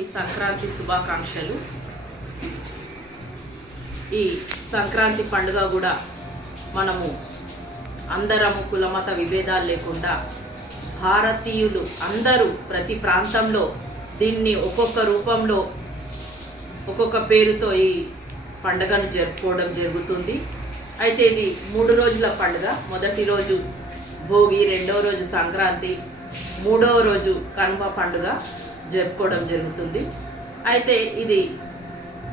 ఈ సంక్రాంతి శుభాకాంక్షలు. ఈ సంక్రాంతి పండుగ కూడా మనము అందరము కులమత విభేదాలు లేకుండా భారతీయులు అందరూ ప్రతి ప్రాంతంలో దీన్ని ఒక్కొక్క రూపంలో ఒక్కొక్క పేరుతో ఈ పండుగను జరుపుకోవడం జరుగుతుంది. అయితే ఇది 3 రోజుల పండుగ. మొదటి రోజు భోగి, రెండవ రోజు సంక్రాంతి, మూడవ రోజు కనుమ పండుగ జరుపుకోవడం జరుగుతుంది. అయితే ఇది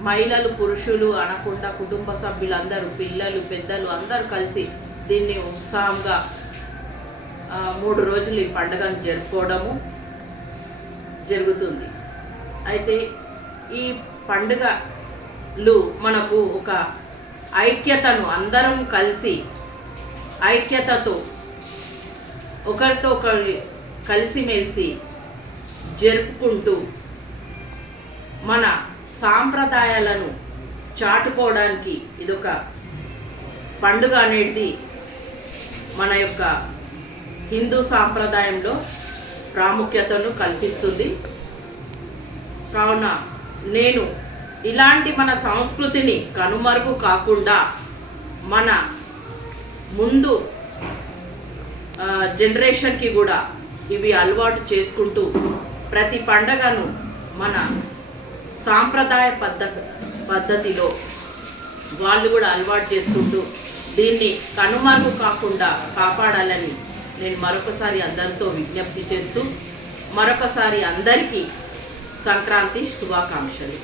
మహిళలు పురుషులు అనకుండా కుటుంబ సభ్యులందరూ, పిల్లలు పెద్దలు అందరూ కలిసి దీన్ని ఉత్సాహంగా 3 రోజులు ఈ పండుగను జరుపుకోవడము జరుగుతుంది. అయితే ఈ పండుగలు మనకు ఒక ఐక్యతను, అందరం కలిసి ఐక్యతతో ఒకరితో ఒకరి కలిసిమెలిసి జరుపుకుంటూ మన సాంప్రదాయాలను చాటుకోవడానికి ఇదొక పండుగ అనేది మన యొక్క హిందూ సాంప్రదాయంలో ప్రాముఖ్యతను కల్పిస్తుంది. కావున నేను ఇలాంటి మన సంస్కృతిని కనుమరుగు కాకుండా మన ముందు జనరేషన్కి కూడా ఇవి అలవాటు చేసుకుంటూ ప్రతి పండగను మన సాంప్రదాయ పద్ధతిలో వాళ్ళు కూడా అలవాటు చేసుకుంటూ దీన్ని కనుమరుగు కాకుండా కాపాడాలని నేను మరొకసారి అందరితో విజ్ఞప్తి చేస్తూ మరొకసారి అందరికీ సంక్రాంతి శుభాకాంక్షలు.